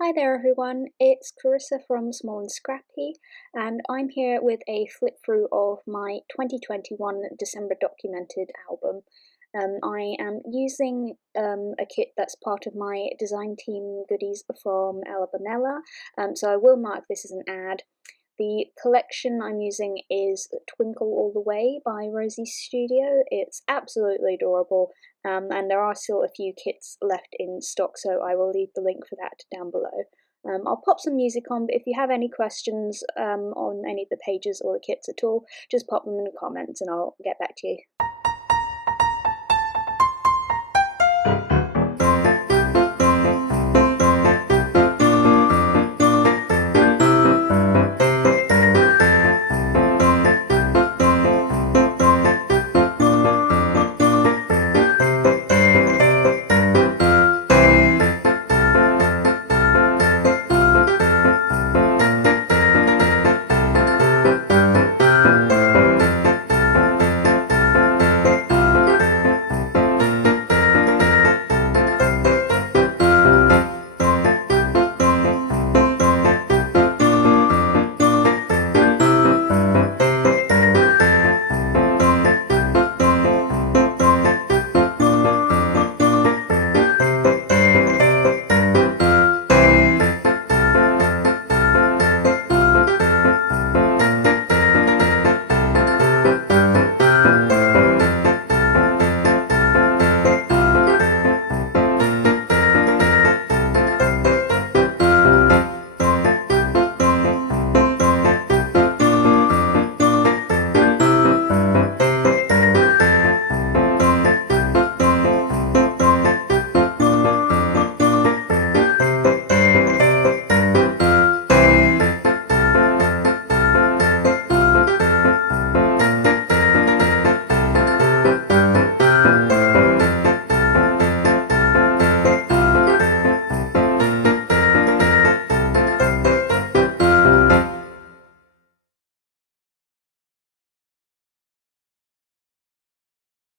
Hi there everyone, it's Carissa from Small and Scrappy, and I'm here with a flip through of my 2021 December documented album. I am using a kit that's part of my design team goodies from Ella Bonella, so I will mark this as an ad. The collection I'm using is Twinkle All the Way by Rosie Studio. It's absolutely adorable, and there are still a few kits left in stock, so I will leave the link for that down below. I'll pop some music on, but if you have any questions on any of the pages or the kits at all, just pop them in the comments and I'll get back to you.